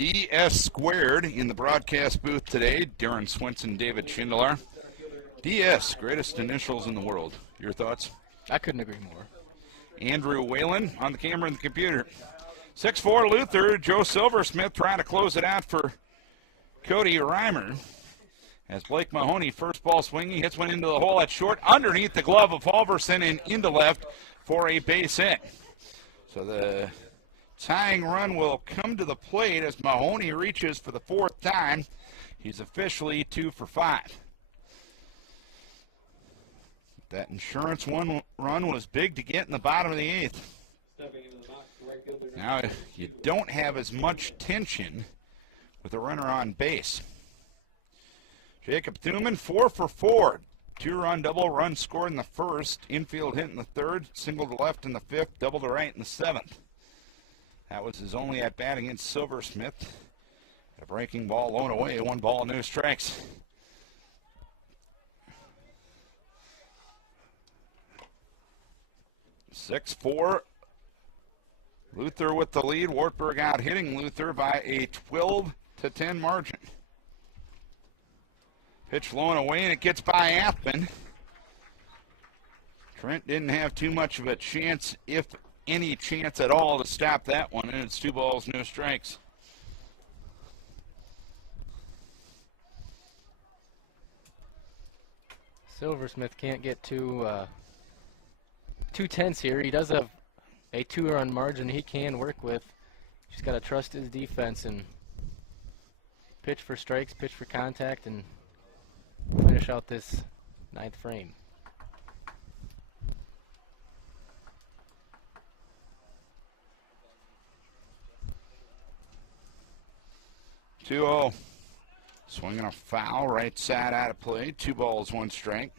DS squared in the broadcast booth today. Darin Svenson, David Schindler. DS, greatest initials in the world. Your thoughts? I couldn't agree more. Andrew Whalen on the camera and the computer. 6'4" Luther, Joe Silversmith trying to close it out for Cody Reimer. As Blake Mahoney, first ball swinging, hits one into the hole at short, underneath the glove of Halverson and into left for a base hit. So the tying run will come to the plate as Mahoney reaches for the fourth time. He's officially 2 for 5. That insurance run was big to get in the bottom of the eighth. Now you don't have as much tension with a runner on base. Jacob Thuman, 4 for 4. 2-run double, run scored in the first, infield hit in the third, single to left in the fifth, double to right in the seventh. That was his only at-bat against Silversmith. A breaking ball low and away, 1 ball, no strikes. Six, 4. Luther with the lead. Wartburg out hitting Luther by a 12-10 margin. Pitch low and away, and it gets by Athman. Trent didn't have too much of a chance, if any chance at all, to stop that one, and it's 2 balls, no strikes. Silversmith can't get too tense here. He does have a 2-run margin he can work with. Just got to trust his defense and pitch for strikes, pitch for contact, and finish out this 9th frame. Swinging a foul, right side out of play. 2 balls, 1 strike.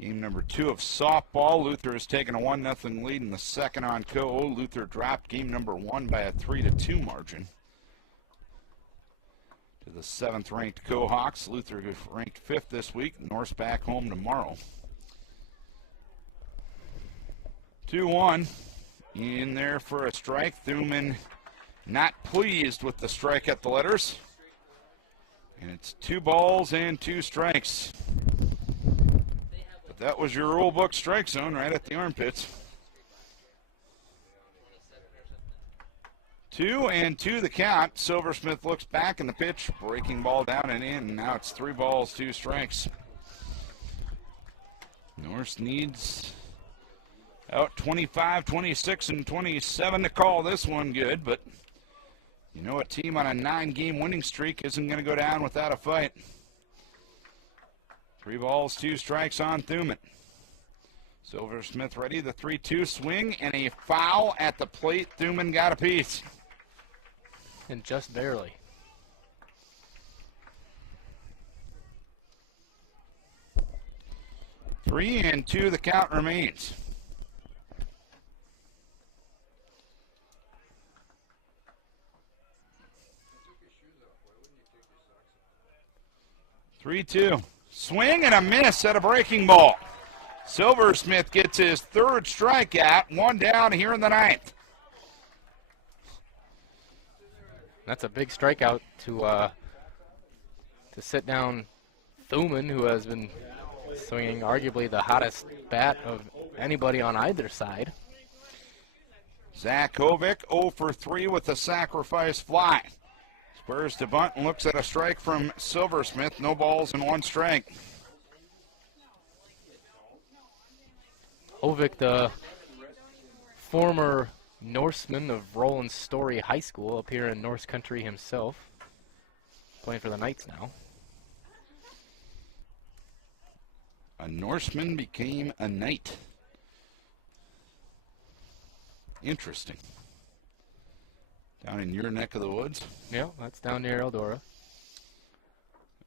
Game number 2 of softball. Luther has taken a 1-0 lead in the second on KO. Luther dropped game number 1 by a 3-2 margin to the 7th-ranked Co-Hawks. Luther ranked 5th this week. North's back home tomorrow. 2-1 in there for a strike. Thuman not pleased with the strike at the letters. And it's 2 balls and 2 strikes. But that was your rule book strike zone right at the armpits. 2-2 the count. Silversmith looks back in the pitch, breaking ball down and in. Now it's 3 balls, 2 strikes. North needs out 25, 26, and 27 to call this one good, but you know a team on a 9-game winning streak isn't going to go down without a fight. 3 balls, 2 strikes on Thuman. Silversmith ready, the 3-2 swing, and a foul at the plate. Thuman got a piece. And just barely. Three and 2 the count remains. Three-two. Swing and a miss at a breaking ball. Silversmith gets his 3rd strikeout, 1 down here in the 9th. That's a big strikeout to sit down Thuman, who has been swinging arguably the hottest bat of anybody on either side. Zach Hovick 0 for 3 with a sacrifice fly. Squares to bunt and looks at a strike from Silversmith. No balls and 1 strike. Hovick, the former Norseman of Roland Story High School up here in Norse Country himself, playing for the Knights now. A Norseman became a Knight. Interesting. Down in your neck of the woods. Yeah, that's down near Eldora.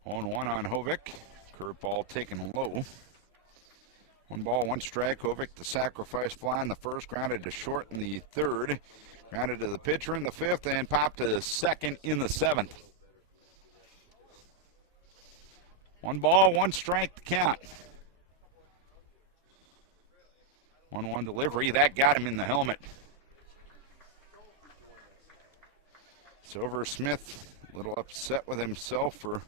0-1 on Hovick. Curveball taken low. 1 ball, 1 strike. Hovick, the sacrifice fly in the first, grounded to short in the 3rd. Grounded to the pitcher in the 5th, and popped to the 2nd in the 7th. 1 ball, 1 strike to count. 1-1 delivery. That got him in the helmet. Silversmith a little upset with himself for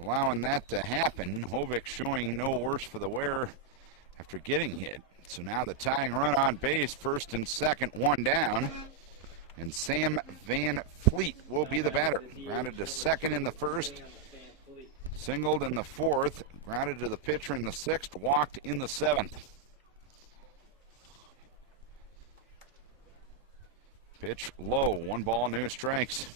allowing that to happen. Hovick showing no worse for the wear after getting hit. So now the tying run on base, first and second, one down. And Sam Van Fleet will be the batter. Grounded to second in the first, singled in the fourth, grounded to the pitcher in the sixth, walked in the seventh. Pitch low, 1 ball, no strikes.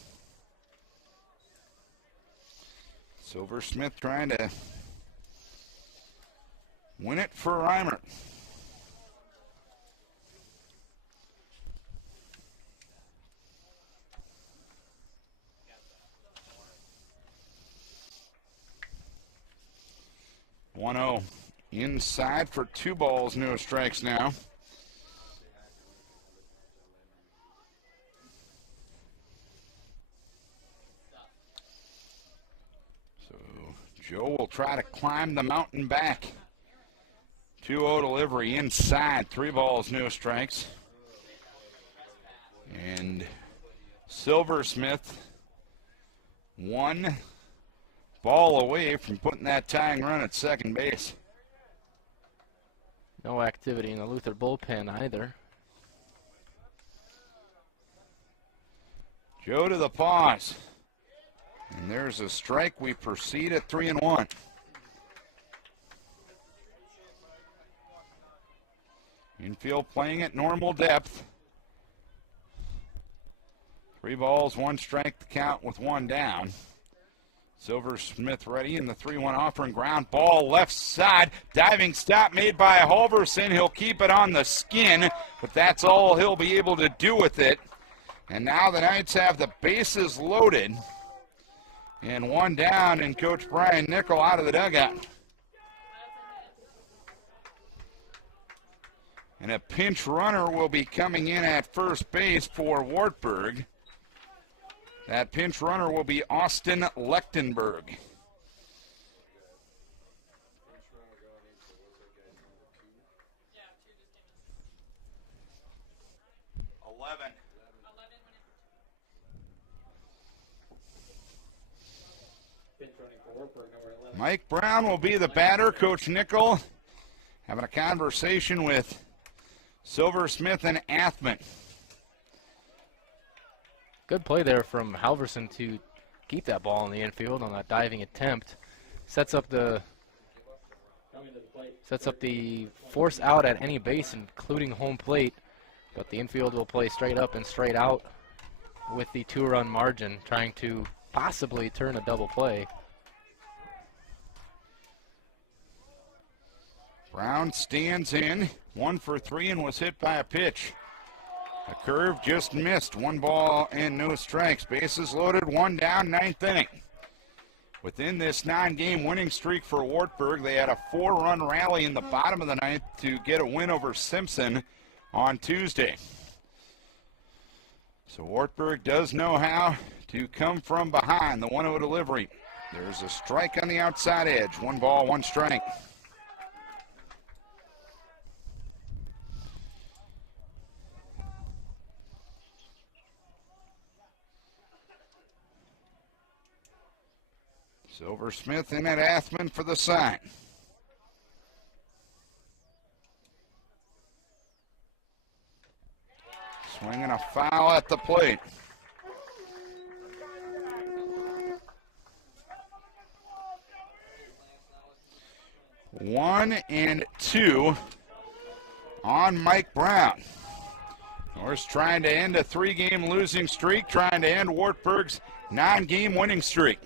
Silversmith trying to win it for Reimer. One-0 inside for 2 balls, no strikes now. Joe will try to climb the mountain back. 2-0 delivery inside. 3 balls, no strikes. And Silversmith 1 ball away from putting that tying run at second base. No activity in the Luther bullpen either. Joe to the pause. And there's a strike. We proceed at 3-1. Infield playing at normal depth. 3 balls, 1 strike to count with 1 down. Silversmith ready in the 3-1 offering. Ground ball left side. Diving stop made by Halverson. He'll keep it on the skin, but that's all he'll be able to do with it. And now the Knights have the bases loaded. And 1 down, and Coach Brian Nickel out of the dugout. And a pinch runner will be coming in at first base for Wartburg. That pinch runner will be Austin Lechtenberg. 11. Mike Brown will be the batter. Coach Nickel having a conversation with Silversmith and Athman. Good play there from Halverson to keep that ball in the infield on that diving attempt. Sets up the force out at any base, including home plate. But the infield will play straight up and straight out with the 2-run margin, trying to possibly turn a double play. Brown stands in, 1 for 3, and was hit by a pitch. A curve just missed. 1 ball and no strikes. Bases loaded, 1 down, 9th inning. Within this 9-game winning streak for Wartburg, they had a 4-run rally in the bottom of the 9th to get a win over Simpson on Tuesday. So Wartburg does know how to come from behind. The 1-0 delivery. There's a strike on the outside edge. 1 ball, 1 strike. Silversmith in at Athman for the sign. Swinging a foul at the plate. One and 2 on Mike Brown. Norris trying to end a 3-game losing streak, trying to end Wartburg's 9-game winning streak.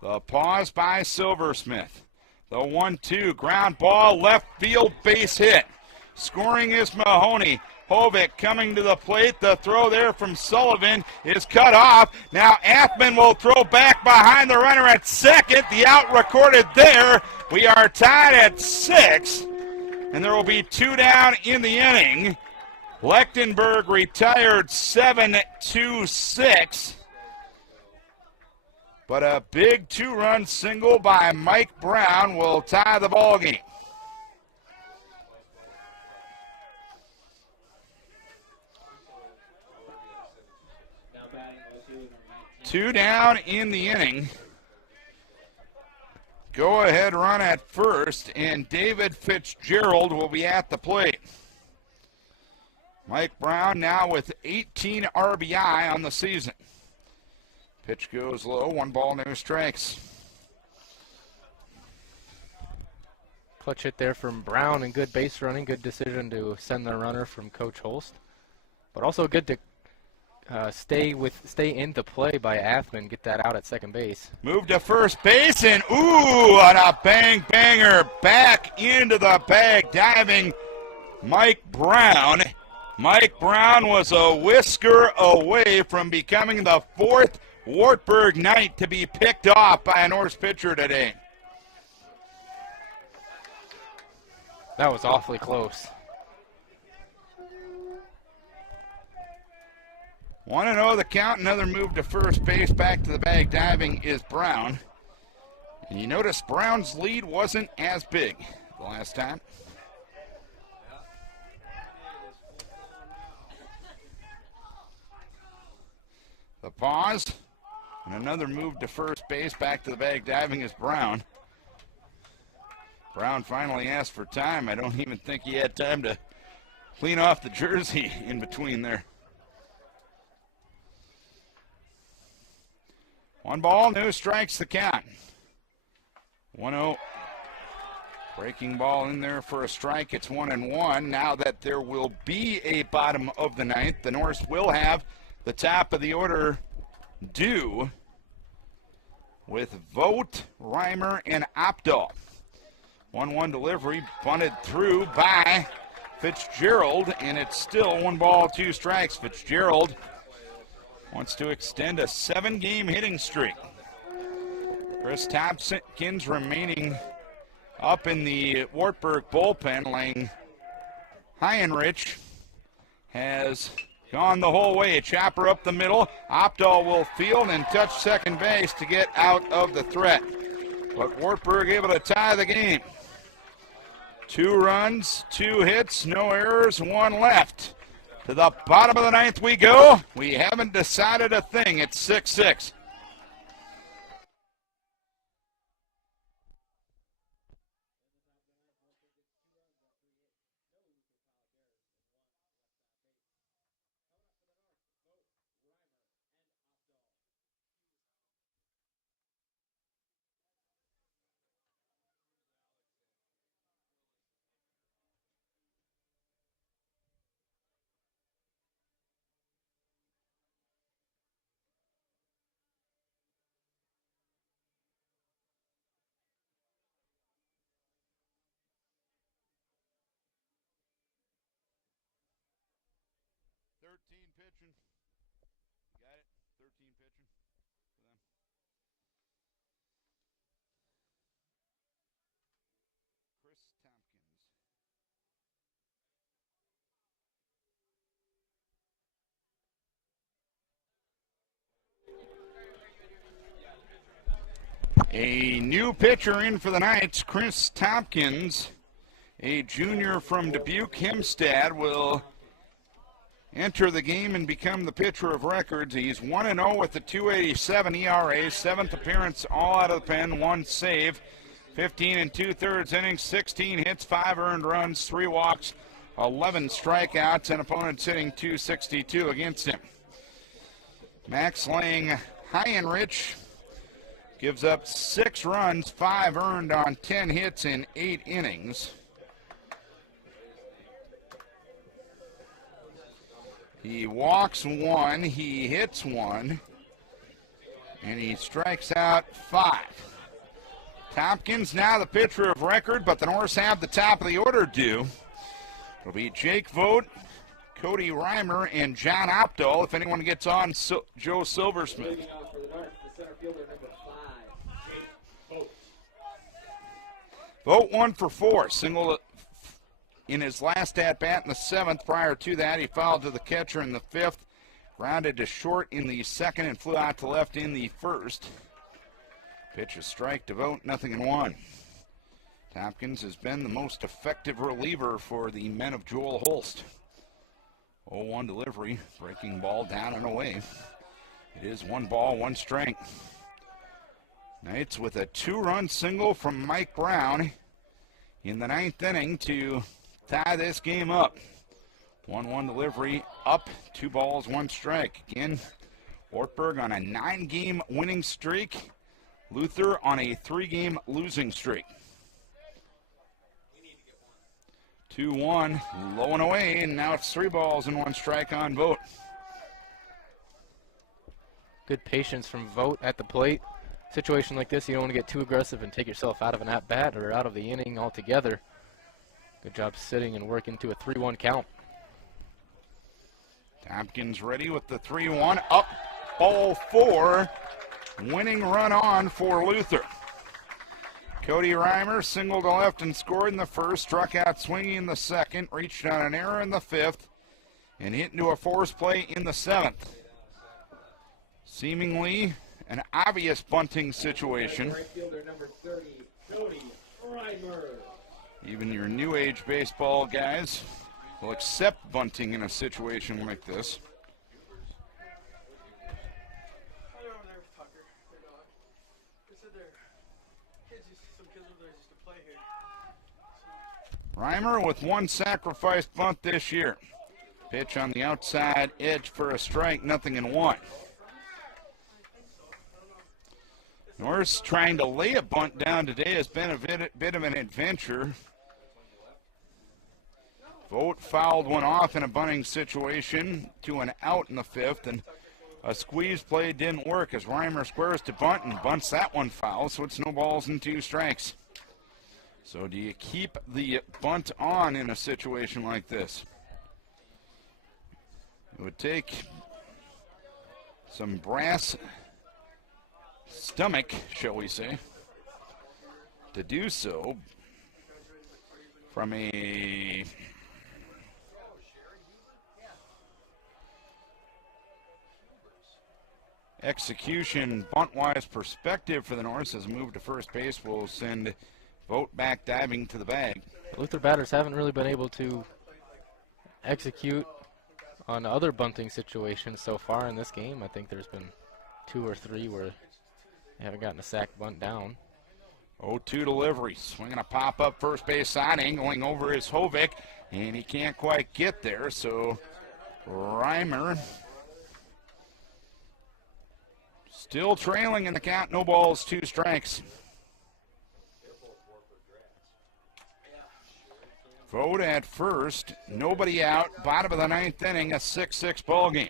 The pause by Silversmith. The 1-2 ground ball, left field base hit. Scoring is Mahoney. Hovick coming to the plate. The throw there from Sullivan is cut off. Now Athman will throw back behind the runner at second. The out recorded there. We are tied at 6, and there will be 2 down in the inning. Lechtenberg retired 7-6. But a big 2-run single by Mike Brown will tie the ball game. 2 down in the inning. Go ahead run at first, and David Fitzgerald will be at the plate. Mike Brown now with 18 RBI on the season. Pitch goes low, 1 ball, no strikes. Clutch hit there from Brown and good base running. Good decision to send the runner from Coach Holst. But also good to stay into play by Athman, get that out at second base. Move to first base, and ooh, on a bang banger back into the bag, diving Mike Brown. Mike Brown was a whisker away from becoming the 4th Wartburg Knight to be picked off by a Norse pitcher today. That was awfully close. 1-0 the count. Another move to first base. Back to the bag diving is Brown. And you notice Brown's lead wasn't as big the last time. The pause. And another move to first base. Back to the bag diving is Brown. Brown finally asked for time. I don't even think he had time to clean off the jersey in between there. 1 ball, no strikes, the count. 1-0. Breaking ball in there for a strike. It's 1-1. Now that there will be a bottom of the 9th, the Norse will have the top of the order due with Vogt, Reimer, and Opdahl. 1-1 delivery, bunted through by Fitzgerald, and it's still 1 ball, 2 strikes. Fitzgerald wants to extend a 7-game hitting streak. Chris Tompkins remaining up in the Wartburg bullpen, laying Heinrich has gone the whole way. A chopper up the middle. Opdahl will field and touch second base to get out of the threat. But Wartburg able to tie the game. 2 runs, 2 hits, no errors, 1 left. To the bottom of the 9th we go. We haven't decided a thing. It's 6-6. Pitching. Got it? 13 pitching for them. Chris Tompkins. A new pitcher in for the Knights, Chris Tompkins, a junior from Dubuque Hempstead, will enter the game and become the pitcher of records. He's 1-0 with a 2.87 ERA, 7th appearance all out of the pen, 1 save, 15 2/3 innings, 16 hits, 5 earned runs, 3 walks, 11 strikeouts, and opponents hitting .262 against him. Max laying Heinrich gives up 6 runs, 5 earned on 10 hits in 8 innings. He walks 1, he hits 1, and he strikes out 5. Tompkins now the pitcher of record, but the Norse have the top of the order due. It'll be Jake Vogt, Cody Reimer, and John Opdahl. If anyone gets on, Joe Silversmith. Vogt 1 for 4, single in his last at-bat in the 7th. Prior to that, he fouled to the catcher in the 5th, grounded to short in the 2nd, and flew out to left in the 1st. Pitch a strike to Vogt, 0-1. Tompkins has been the most effective reliever for the men of Joel Holst. 0-1 delivery, breaking ball down and away. It is 1 ball, 1 strike. Knights with a 2-run single from Mike Brown in the 9th inning to tie this game up. 1-1 delivery, up, 2 balls, 1 strike. Again, Wartburg on a 9-game winning streak. Luther on a 3-game losing streak. 2-1, low and away, and now it's 3 balls and 1 strike on Vogt. Good patience from Vogt at the plate. Situation like this, you don't want to get too aggressive and take yourself out of an at-bat or out of the inning altogether. Good job sitting and working to a 3-1 count. Tompkins ready with the 3-1, up, ball 4, winning run on for Luther. Cody Reimer singled to left and scored in the first, struck out swinging in the second, reached on an error in the 5th, and hit into a force play in the 7th. Seemingly an obvious bunting situation. Right fielder number 30, Cody Reimer. Even your new age baseball guys will accept bunting in a situation like this. Reimer with 1 sacrificed bunt this year. Pitch on the outside edge for a strike, 0-1. Norris trying to lay a bunt down today has been a bit of an adventure. Vogt fouled one off in a bunting situation to an out in the 5th, and a squeeze play didn't work as Reimer squares to bunt and bunts that one foul, so it's no balls and 2 strikes. So do you keep the bunt on in a situation like this? It would take some brass stomach, shall we say, to do so from a execution bunt-wise perspective for the Norse. As a move to first base will send Vogt back diving to the bag. Luther batters haven't really been able to execute on other bunting situations so far in this game. I think there's been 2 or 3 where they haven't gotten a sac bunt down. 0-2 delivery, swinging a pop-up first base side, angling over his Hovick, and he can't quite get there, so Reimer still trailing in the count, no balls, 2 strikes. Vogt at first, nobody out, bottom of the 9th inning, a 6-6 ball game.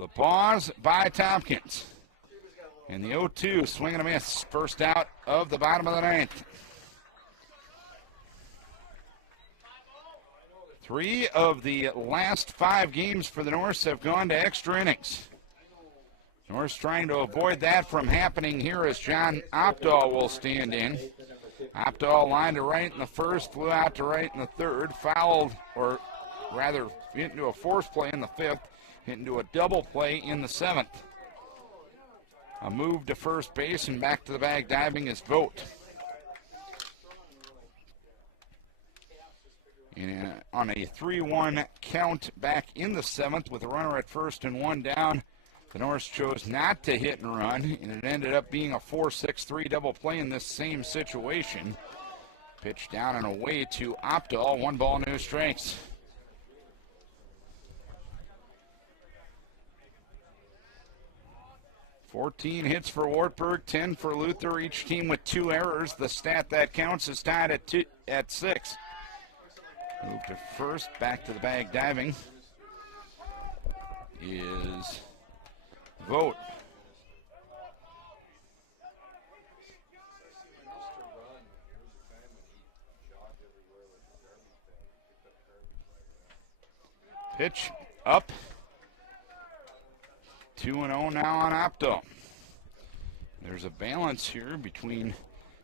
The pause by Tompkins. And the 0-2, swing and a miss. First out of the bottom of the 9th. 3 of the last 5 games for the Norse have gone to extra innings. Norse trying to avoid that from happening here as John Opdahl will stand in. Opdahl lined to right in the first, flew out to right in the third, fouled, or rather hit into a force play in the 5th, hit into a double play in the 7th. A move to first base and back to the bag diving is Vogt. And on a 3-1 count back in the 7th with a runner at first and 1 down, the Norse chose not to hit and run, and it ended up being a 4-6-3 double play in this same situation. Pitch down and away to Opdahl, 1 ball, no strikes. $14 hits for Wartburg, 10 for Luther, each team with 2 errors. The stat that counts is tied at 6. Move to first, back to the bag diving is Vogt. Pitch up. 2-0 now on Opdahl. There's a balance here between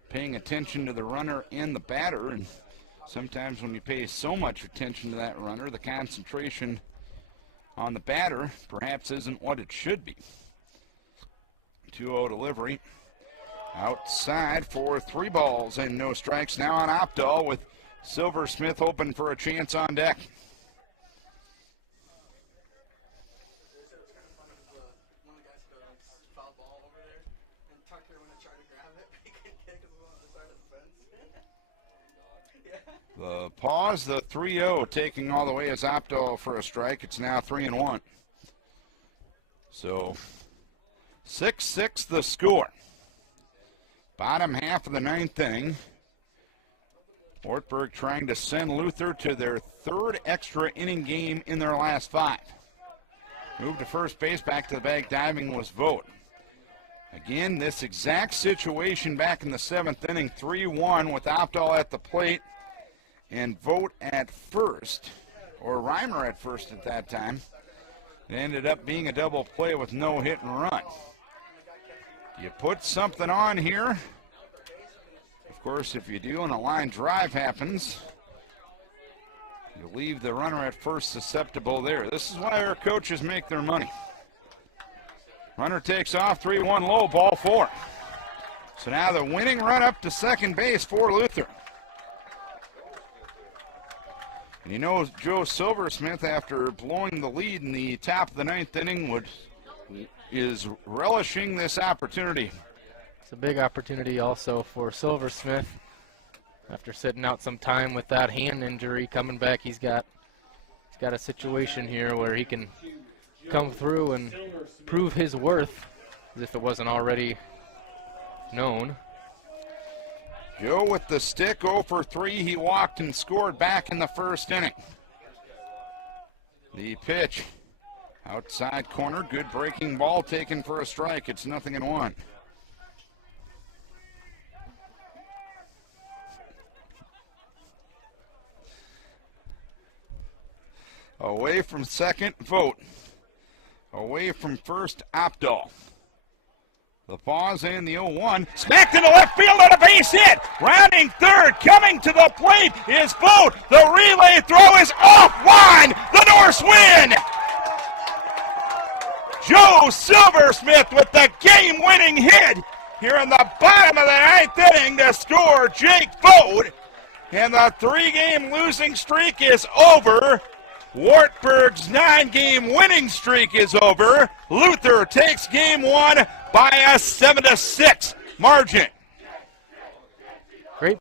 paying attention to the runner and the batter, and sometimes when you pay so much attention to that runner, the concentration on the batter perhaps isn't what it should be. 2-0 delivery. Outside for 3 balls and no strikes now on Opdahl with Silversmith hoping for a chance on deck. The pause, the 3-0, taking all the way as Opdahl for a strike. It's now 3-1. So 6-6 the score. Bottom half of the ninth inning. Wartburg trying to send Luther to their third extra inning game in their last 5. Move to first base, back to the bag, diving was Vogt. Again, this exact situation back in the 7th inning, 3-1 with Opdahl at the plate and Vogt at first, or Reimer at first at that time. It ended up being a double play with no hit and run. You put something on here. Of course, if you do and a line drive happens, you leave the runner at first susceptible there. This is why our coaches make their money. Runner takes off, 3-1 low, ball 4. So now the winning run up to second base for Luther. And you know, Joe Silversmith, after blowing the lead in the top of the 9th inning, is relishing this opportunity. It's a big opportunity also for Silversmith. After sitting out some time with that hand injury, coming back, he's got a situation here where he can come through and prove his worth as if it wasn't already known. Joe with the stick, 0 for 3. He walked and scored back in the first inning. The pitch, outside corner, good breaking ball taken for a strike. It's 0-1. Away from second, Vogt. Away from first, Opdahl. The pause and the 0-1. Smacked into left field on a base hit. Rounding third, coming to the plate is Vogt. The relay throw is offline. The Norse win. Joe Silversmith with the game-winning hit here in the bottom of the 9th inning to score Jake Vogt. And the 3-game losing streak is over. Wartburg's 9-game winning streak is over. Luther takes game 1 by a 7-6 margin.